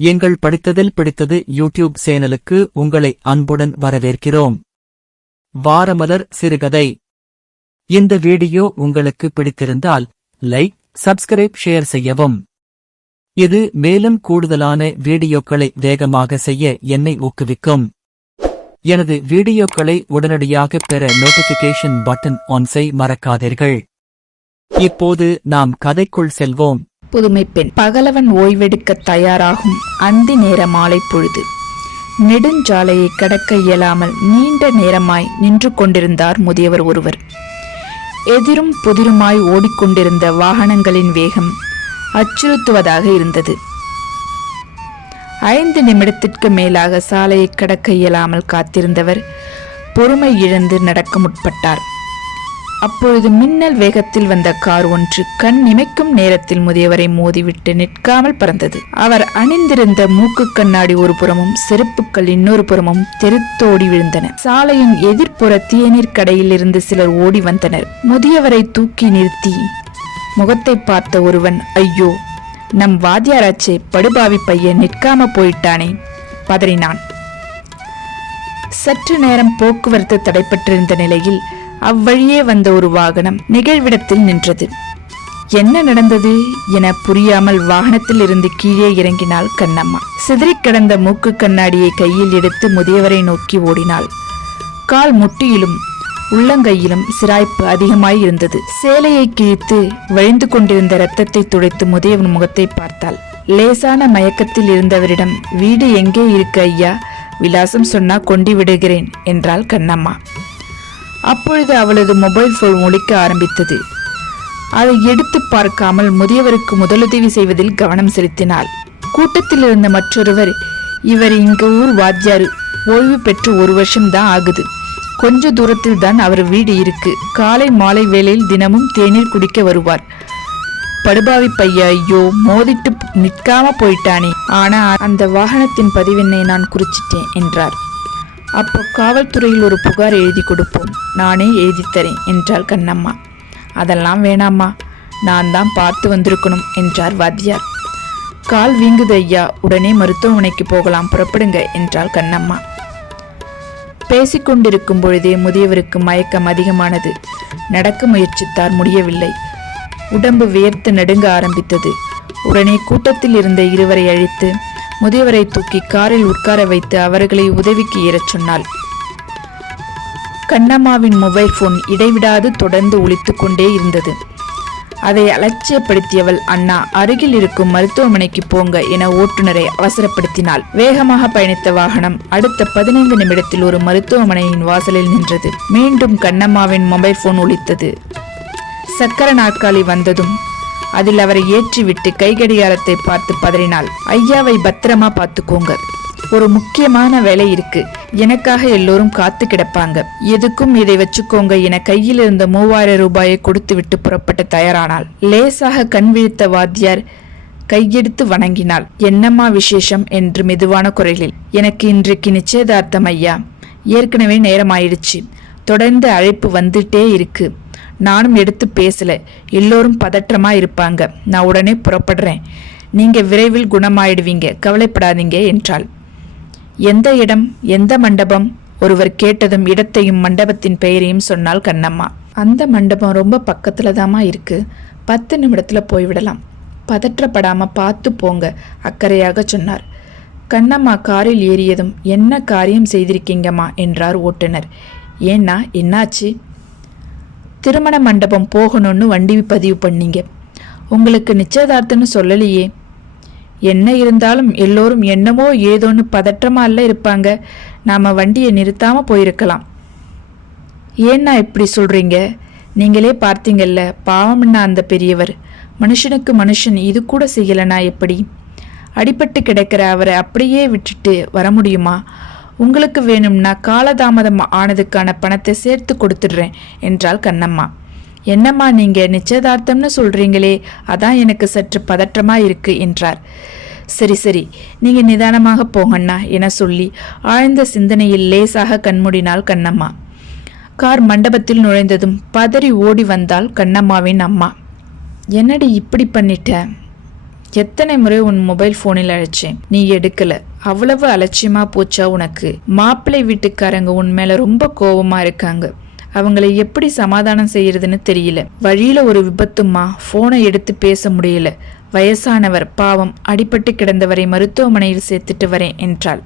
எங்கள் படித்ததில் பிடித்தது யூடியூப் சேனலுக்கு உங்களை அன்புடன் வரவேற்கிறோம். வாரமலர் சிறுகதை. இந்த வீடியோ உங்களுக்கு பிடித்திருந்தால் லைக் சப்ஸ்கிரைப் ஷேர் செய்யவும். இது மேலும் கூடுதலான வீடியோக்களை வேகமாக செய்ய என்னை ஊக்குவிக்கும். எனது வீடியோக்களை உடனடியாக பெற நோட்டிபிகேஷன் பட்டன் ஆன் செய் மறக்காதீர்கள். இப்போது நாம் கதைக்குள் செல்வோம். புதுமை பெண் பகலவன் ஓய்வெடுக்க தயாராகும் அந்தி நேர மாலை பொழுது. நெடுஞ்சாலையை கடக்க இயலாமல் நீண்ட நேரமாய் நின்று கொண்டிருந்தார் முதியவர் ஒருவர். எதிரும் புதிருமாய் ஓடிக்கொண்டிருந்த வாகனங்களின் வேகம் அச்சுறுத்துவதாக இருந்தது. ஐந்து நிமிடத்திற்கு மேலாக சாலையை கடக்க இயலாமல் காத்திருந்தவர் பொறுமை இழந்து நடக்க முற்பட்டார். அப்பொழுது மின்னல் வேகத்தில் வந்த கார் ஒன்று கண் இமைக்கும் நேரத்தில் முதியவரை மோதிவிட்டு நிற்காமல் பறந்தது. அவர் அணிந்திருந்த மூக்கு கண்ணாடி ஒரு புறமும் செருப்புக்கள் இன்னொரு புறமும் தெருத்தோடி விழுந்தன. சாலையின் எதிர்ப்புற தேநீர் கடையில் இருந்து சிலர் ஓடி வந்தனர். முதியவரை தூக்கி நிறுத்தி முகத்தை பார்த்த ஒருவன் ஐயோ நம் வாத்தியாராச்சே படுபாவி பையன் நிற்காம போயிட்டானே பதறினான். சற்று நேரம் போக்குவரத்து தடைப்பட்டிருந்த நிலையில் அவ்வழியே வந்த ஒரு வாகனம் நிகழ்விடத்தில் நின்றது. என்ன நடந்தது என புரியாமல் வாகனத்தில் இருந்து கீழே இறங்கினாள் கண்ணம்மா. சிதறிக் கிடந்த மூக்கு கண்ணாடியை கையில் எடுத்து முதியவரை நோக்கி ஓடினாள். கால் முட்டியிலும் உள்ளங்கையிலும் சிராய்ப்பு அதிகமாய் இருந்தது. சேலையை கிழித்து வழிந்து கொண்டிருந்த ரத்தத்தை துடைத்து முதியவன் முகத்தை பார்த்தாள். லேசான மயக்கத்தில் இருந்தவரிடம் வீடு எங்கே இருக்கு ஐயா? விலாசம் சொன்னா கொண்டு விடுகிறேன் என்றாள் கண்ணம்மா. அப்பொழுது அவளது மொபைல் போன் ஒழிக்க ஆரம்பித்தது. அதை எடுத்து பார்க்காமல் முதியவருக்கு முதலுதவி செய்வதில் கவனம் செலுத்தினாள். கூட்டத்தில் இருந்த மற்றொருவர் இவர் இங்க ஊர் வாத்தியார் ஓய்வு பெற்று ஒரு வருஷம் தான் ஆகுது. கொஞ்ச தூரத்தில் தான் அவர் வீடு இருக்கு. காலை மாலை வேளையில் தினமும் தேநீர் குடிக்க வருவார். படுபாவி பையா ஐயோ மோதிட்டு நிற்காம போயிட்டானே. ஆனா அந்த வாகனத்தின் பதிவெண்ணை நான் குறிச்சிட்டேன் என்றார். அப்போ காவல்துறையில் ஒரு புகார் எழுதி கொடுப்போம். நானே எழுதித் தரேன் என்றாள் கண்ணம்மா. அதெல்லாம் வேணாம்மா. நான் தான் பார்த்து வந்திருக்கணும் என்றார் வாத்தியார். கால் வீங்குது ஐயா உடனே மருத்துவமனைக்கு போகலாம் புறப்படுங்க என்றாள் கண்ணம்மா. பேசிக்கொண்டிருக்கும் பொழுதே முதியவருக்கு மயக்கம் அதிகமானது. நடக்க முயற்சித்தார் முடியவில்லை. உடம்பு வியர்த்து நடுங்க ஆரம்பித்தது. உடனே கூட்டத்தில் இருந்த இருவரை அழித்து முதியவரை தூக்கி காரில் உட்கார வைத்து அவர்களை உதவிக்கு ஏறச் சொன்னாள். கண்ணம்மாவின் மொபைல் போன் இடைவிடாது தொடர்ந்து ஒழித்து கொண்டே இருந்தது. அதை அலட்சியப்படுத்தியவள் அண்ணா அருகில் இருக்கும் மருத்துவமனைக்கு போங்க என ஓட்டுநரை அவசரப்படுத்தினாள். வேகமாக பயணித்த வாகனம் அடுத்த பதினைந்து நிமிடத்தில் ஒரு மருத்துவமனையின் வாசலில் நின்றது. மீண்டும் கண்ணம்மாவின் மொபைல் போன் ஒழித்தது சக்கர நாற்காலி வந்ததும் அதில் அவரை ஏற்றிவிட்டு கைகடிகாரத்தை பார்த்து பதறினாள். ஐயாவை பத்திரமா பார்த்துக்கோங்க. ஒரு முக்கியமான வேலை இருக்கு. எனக்காக எல்லோரும் காத்து கிடப்பாங்க. எதுக்கும் இதை வச்சுக்கோங்க என கையில் இருந்த மூவாயிரம் ரூபாயை கொடுத்து விட்டு புறப்பட்டு தயாரானாள். லேசாக கண் விழித்த வாத்தியார் கையெடுத்து வணங்கினாள். என்னம்மா விசேஷம்? என்று மெதுவான குரலில். எனக்கு இன்றைக்கு நிச்சயதார்த்தம் ஐயா. ஏற்கனவே நேரமாயிடுச்சு. தொடர்ந்து அழைப்பு வந்துட்டே இருக்கு. நானும் எடுத்து பேசல. எல்லோரும் பதற்றமா இருப்பாங்க. நான் உடனே புறப்படுறேன். நீங்க விரைவில் குணமாயிடுவீங்க. கவலைப்படாதீங்க என்றாள். எந்த இடம்? எந்த மண்டபம்? ஒருவர் கேட்டதும் இடத்தையும் மண்டபத்தின் பெயரையும் சொன்னால் கண்ணம்மா. அந்த மண்டபம் ரொம்ப பக்கத்துல தாமா இருக்கு. பத்து நிமிடத்துல போய்விடலாம். பதற்றப்படாம பார்த்து போங்க அக்கறையாக சொன்னார். கண்ணம்மா காரில் ஏறியதும் என்ன காரியம் செய்திருக்கீங்கம்மா? என்றார் ஓட்டுநர். ஏன்னா என்னாச்சு? திருமண மண்டபம் போகணும்னு வண்டி பதிவு பண்ணீங்க. உங்களுக்கு நிச்சயதார்த்தம்னு சொல்லலையே. என்ன இருந்தாலும் எல்லோரும் என்னமோ ஏதோன்னு பதற்றமா இல்ல இருப்பாங்க. நாம வண்டியை நிறுத்தாம போயிருக்கலாம். ஏன்னா இப்படி சொல்றீங்க? நீங்களே பார்த்தீங்கல்ல பாவம்னா அந்த பெரியவர். மனுஷனுக்கு மனுஷன் இது கூட செய்யலைனா எப்படி? அடிபட்டு கிடக்கிற அவரை அப்படியே விட்டுட்டு வர முடியுமா? உங்களுக்கு வேணும்னா காலதாமதம் ஆனதுக்கான பணத்தை சேர்த்து கொடுத்துடுறேன் என்றாள் கண்ணம்மா. என்னம்மா நீங்க நிச்சயதார்த்தம்னு சொல்றீங்களே அதான் எனக்கு சற்று பதற்றமா இருக்கு என்றார். சரி சரி நீங்க நிதானமாக போங்கண்ணா என சொல்லி ஆழ்ந்த சிந்தனையில் லேசாக கண்மூடினாள் கண்ணம்மா. கார் மண்டபத்தில் நுழைந்ததும் பதறி ஓடி வந்தாள் கண்ணம்மாவின் அம்மா. என்னடி இப்படி பண்ணிட்ட? எத்தனை முறை உன் மொபைல் போனில் அழைச்சேன்? நீ எடுக்கல. அவ்வளவு அலட்சியமா போச்சா உனக்கு? மாப்பிள்ளை வீட்டுக்காரங்க உன் மேல ரொம்ப கோபமா இருக்காங்க. அவங்களை எப்படி சமாதானம் செய்யறதுன்னு தெரியல. வழியில ஒரு விபத்துமா? போனை எடுத்து பேச முடியல. வயசானவர் பாவம் அடிபட்டு கிடந்தவரை மருத்துவமனையில் சேர்த்துட்டு வரேன் என்றாள்.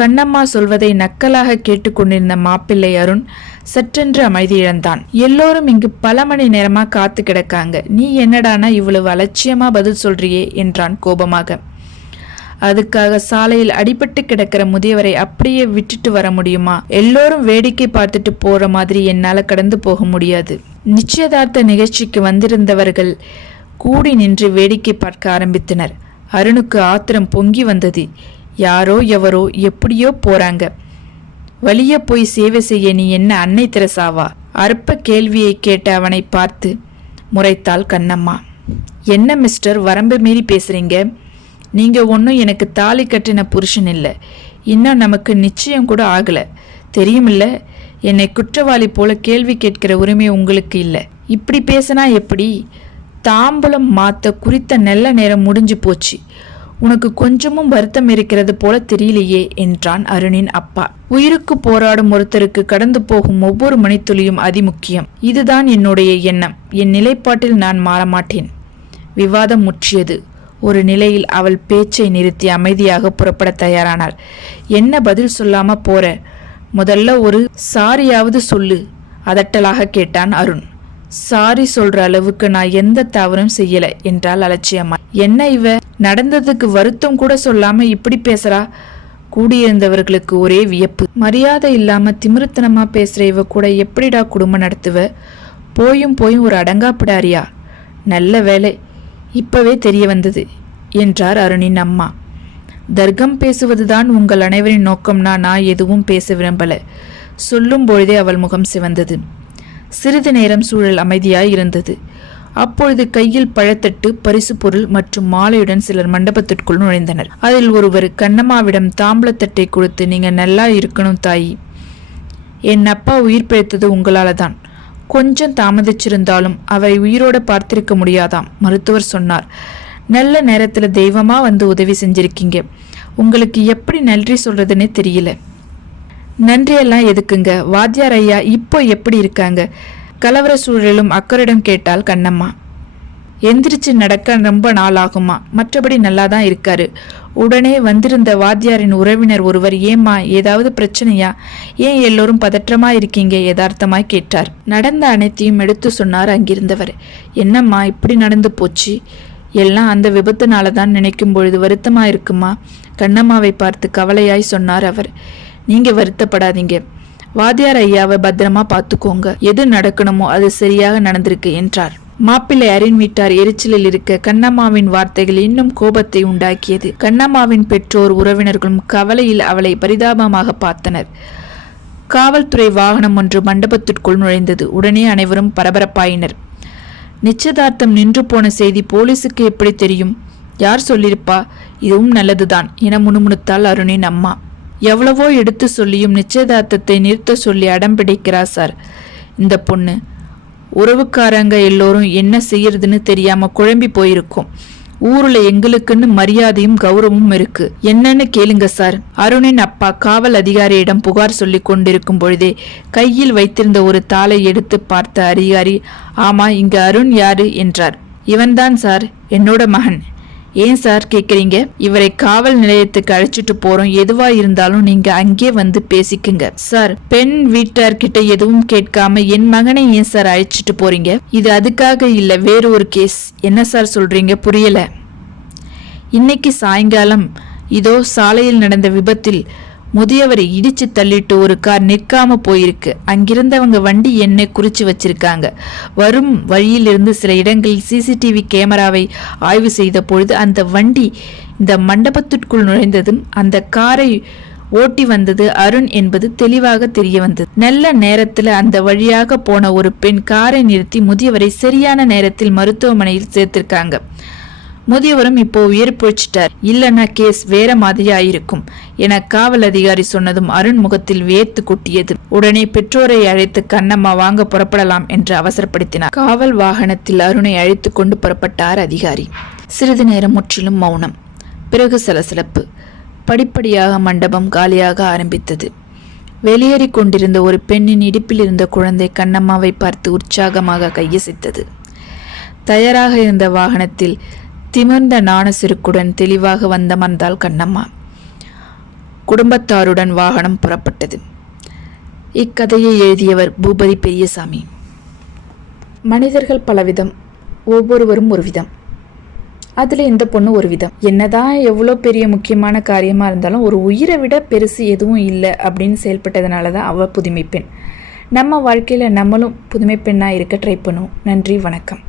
கண்ணம்மா சொல்வதை நக்கலாக கேட்டுக்கொண்டிருந்த மாப்பிள்ளை அருண் சற்றென்று அமைதியிழந்தான். எல்லோரும் இங்கு பல மணி நேரமா காத்து கிடக்காங்க. நீ என்னடானா இவ்வளவு அலட்சியமா பதில் சொல்றியே என்றான் கோபமாக. அதுக்காக சாலையில் அடிபட்டு கிடக்கிற முதியவரை அப்படியே விட்டுட்டு வர முடியுமா? எல்லோரும் வேடிக்கை பார்த்துட்டு போற மாதிரி என்னால கடந்து போக முடியாது. நிச்சயதார்த்த நிகழ்ச்சிக்கு வந்திருந்தவர்கள் கூடி நின்று வேடிக்கை பார்க்க ஆரம்பித்தனர். அருணுக்கு ஆத்திரம் பொங்கி வந்தது. யாரோ எவரோ எப்படியோ போறாங்க. வழிய போய் சேவை செய்ய நீ என்ன அன்னை திரசாவா? அற்ப கேள்வியை கேட்ட அவனை பார்த்து முறைத்தாள் கண்ணம்மா என்ன மிஸ்டர் வரம்பு மீறி பேசுறீங்க? நீங்க ஒன்றும் எனக்கு தாலி கட்டின புருஷன் இல்லை. இன்னும் நமக்கு நிச்சயம் கூட ஆகல. தெரியுமில்ல? என்னை குற்றவாளி போல கேள்வி கேட்கிற உரிமை உங்களுக்கு இல்லை. இப்படி பேசினா எப்படி? தாம்பலம் மாத்த குறித்த நல்ல நேரம் முடிஞ்சு போச்சு. உனக்கு கொஞ்சமும் வருத்தம் இருக்கிறது போல தெரியலையே என்றான் அருணின் அப்பா. உயிருக்கு போராடும் ஒருத்தருக்கு கடந்து போகும் ஒவ்வொரு மணித்துளியும் அதிமுக்கியம். இதுதான் என்னுடைய எண்ணம். என் நிலைப்பாட்டில் நான் மாறமாட்டேன். விவாதம் முற்றியது. ஒரு நிலையில் அவள் பேச்சை நிறுத்தி அமைதியாக புறப்பட தயாரானாள். என்ன பதில் சொல்லாம போற? முதல்ல ஒரு சாரியாவது சொல்லு அதட்டலாக கேட்டான் அருண். சாரி சொல்ற அளவுக்கு நான் எந்த தவறும் செய்யல என்றால் அலட்சியம்மா என்ன இவ? நடந்ததுக்கு வருத்தம் கூட சொல்லாம இப்படி பேசுறா? கூடியிருந்தவர்களுக்கு ஒரே வியப்பு. மரியாதை இல்லாம திமிருத்தனமா பேசுற இவ கூட எப்படிடா குடும்பம் நடத்துவ? போயும் போயும் ஒரு அடங்காப்பிடாரியா? நல்ல வேலை இப்பவே தெரிய வந்தது என்றார் அருணின் அம்மா. தர்க்கம் பேசுவதுதான் உங்கள் அனைவரின் நோக்கம்னா நான் எதுவும் பேச விரும்பல சொல்லும் பொழுதே அவள் முகம் சிவந்தது. சிறிது நேரம் சூழல் அமைதியாய் இருந்தது. அப்பொழுது கையில் பழத்தட்டு பரிசு பொருள் மற்றும் மாலையுடன் சிலர் மண்டபத்திற்குள் நுழைந்தனர். அதில் ஒருவர் கண்ணம்மாவிடம் தாம்பளத்தட்டை கொடுத்து நீங்க நல்லா இருக்கணும் தாயி. என் அப்பா உயிர் பிழைத்தது உங்களால தான் கொஞ்சம் தாமதிச்சிருந்தாலும் அவரை உயிரோட பார்த்திருக்க முடியாதாம் மருத்துவர் சொன்னார். நல்ல நேரத்துல தெய்வமா வந்து உதவி செஞ்சிருக்கீங்க. உங்களுக்கு எப்படி நன்றி சொல்றதுன்னே தெரியல. நன்றியெல்லாம் எதுக்குங்க? வாத்தியார் ஐயா இப்போ எப்படி இருக்காங்க? கலவர சூழலும் அக்கறிடம் கேட்டால் கண்ணம்மா. எந்திரிச்சு நடக்க ரொம்ப நாள் ஆகுமா மற்றபடி நல்லா தான் இருக்காரு. உடனே வந்திருந்த வாத்தியாரின் உறவினர் ஒருவர் ஏம்மா ஏதாவது பிரச்சனையா? ஏன் எல்லோரும் பதற்றமா இருக்கீங்க? யதார்த்தமாய் கேட்டார். நடந்த அனைத்தையும் எடுத்து சொன்னார் அங்கிருந்தவர். என்னம்மா இப்படி நடந்து போச்சு? எல்லாம் அந்த விபத்துனால தான் நினைக்கும் பொழுது வருத்தமா இருக்குமா? கண்ணம்மாவை பார்த்து கவலையாய் சொன்னார் அவர். நீங்க வருத்தப்படாதீங்க. வாத்தியார் ஐயாவை பத்திரமா பார்த்துக்கோங்க. எது நடக்கணுமோ அது சரியாக நடந்திருக்கு என்றார். மாப்பிள்ளை அரின் வீட்டார் எரிச்சலில் இருக்க கண்ணம்மாவின் வார்த்தைகள் இன்னும் கோபத்தை உண்டாக்கியது. கண்ணம்மாவின் பெற்றோர் உறவினர்களும் கவலையில் அவளை பரிதாபமாக பார்த்தனர். காவல்துறை வாகனம் ஒன்று மண்டபத்திற்குள் நுழைந்தது. உடனே அனைவரும் பரபரப்பாயினர். நிச்சயதார்த்தம் நின்று போன செய்தி போலீசுக்கு எப்படி தெரியும்? யார் சொல்லியிருப்பா? இதுவும் நல்லதுதான் என முணுமுணுத்தாள் அருணின் அம்மா. எவ்வளவோ எடுத்து சொல்லியும் நிச்சயதார்த்தத்தை நிறுத்த சொல்லி அடம் பிடிக்கிறா சார். இந்த பொண்ணு உறவுக்காரங்க எல்லோரும் என்ன செய்யறதுன்னு தெரியாம குழம்பி போயிருக்கோம். ஊர்ல எங்களுக்குன்னு மரியாதையும் கௌரவமும் இருக்கு. என்னன்னு கேளுங்க சார். அருணின் அப்பா காவல் அதிகாரியிடம் புகார் சொல்லி கொண்டிருக்கும் பொழுதே கையில் வைத்திருந்த ஒரு தாளை எடுத்து பார்த்த அதிகாரி ஆமா இங்க அருண் யாரு? என்றார். இவன்தான் சார் என்னோட மகன். ஏன் சார் கேட்குறீங்க இவரை காவல் நிலையத்துக்கு அழைச்சிட்டு போறோம். எதுவா இருந்தாலும் நீங்க அங்கே வந்து பேசிக்குங்க. சார் பெண் வீட்டார்கிட்ட எதுவும் கேட்காம என் மகனை ஏன் சார் அழைச்சிட்டு போறீங்க? இது அதுக்காக இல்ல வேற ஒரு கேஸ் என்ன சார் சொல்றீங்க? புரியல. இன்னைக்கு சாயங்காலம் இதோ சாலையில் நடந்த விபத்தில் முதியவரை இடிச்சு தள்ளிட்டு ஒரு கார் நிற்காம போயிருக்கு. அங்கிருந்தவங்க வண்டி என்னை குறிச்சு வச்சிருக்காங்க. வரும் வழியிலிருந்து சில இடங்களில் சிசிடிவி கேமராவை ஆய்வு செய்த பொழுது அந்த வண்டி இந்த மண்டபத்திற்குள் நுழைந்ததும் அந்த காரை ஓட்டி வந்தது அருண் என்பது தெளிவாக தெரிய வந்தது. நல்ல நேரத்துல அந்த வழியாக போன ஒரு பெண் காரை நிறுத்தி முதியவரை சரியான நேரத்தில் மருத்துவமனையில் சேர்த்திருக்காங்க. முதியவரும் இப்போ உயிர் போச்சிட்டார் இல்லைன்னா கேஸ் வேற மாதிரியா இருக்கும் என காவல் அதிகாரி சொன்னதும் அருண் முகத்தில் வேர்த்து கொட்டியது. உடனே பெற்றோரை அழைத்து கண்ணம்மா வாங்க புறப்படலாம் என்று அவசரப்படுத்தினார். காவல் வாகனத்தில் அருணை அழைத்து கொண்டு புறப்பட்டார் அதிகாரி. சிறிது நேரம் முற்றிலும் மௌனம். பிறகு சலசலப்பு. படிப்படியாக மண்டபம் காலியாக ஆரம்பித்தது. வெளியேறிக் கொண்டிருந்த ஒரு பெண்ணின் இடுப்பில் இருந்த குழந்தை கண்ணம்மாவை பார்த்து உற்சாகமாக கையசைத்தது. தயாராக இருந்த வாகனத்தில் திமிர்ந்த நாண சிறுக்குடன் தெளிவாக வந்தமர்ந்தாள் கண்ணம்மா. குடும்பத்தாருடன் வாகனம் புறப்பட்டது. இக்கதையை எழுதியவர் பூபதி பெரியசாமி. மனிதர்கள் பலவிதம் ஒவ்வொருவரும் ஒரு விதம் அதில் இந்த பொண்ணு ஒரு விதம் என்னதான் எவ்வளோ பெரிய முக்கியமான காரியமாக இருந்தாலும் ஒரு உயிரை விட பெருசு எதுவும் இல்லை அப்படின்னு செயல்பட்டதுனால தான் அவள் புதுமை பெண் நம்ம வாழ்க்கையில் நம்மளும் புதுமை பெண்ணாக இருக்க ட்ரை பண்ணுவோம். நன்றி வணக்கம்.